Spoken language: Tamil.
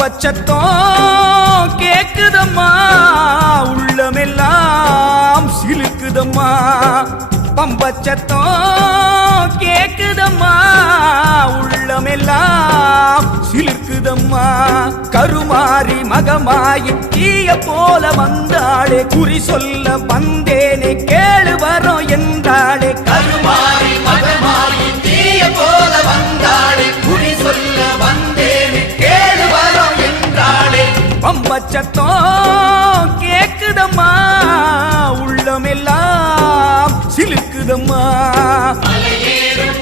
பம்பச்சத்தம் கேக்குதம்மா உள்ளமெல்லாம் சிலுக்குதம்மா பம்பச்சத்தம் கேக்குதம்மா உள்ளமெல்லாம் சிலுக்குதம்மா கருமாறி மகமாயி தீய போல வந்தாளே குறி சொல்ல வந்தேனே கேளு வரோம் என்றாளே கருமாறி மகமாயி தீய போல வந்தாளே குறி சொல்ல வந்தேனே கேளு வரோம் என்றாளே பம்பச்சத்தம் கேக்குதம்மா உள்ளமெல்லாம் சிலுக்குதம்மா மலையேறும்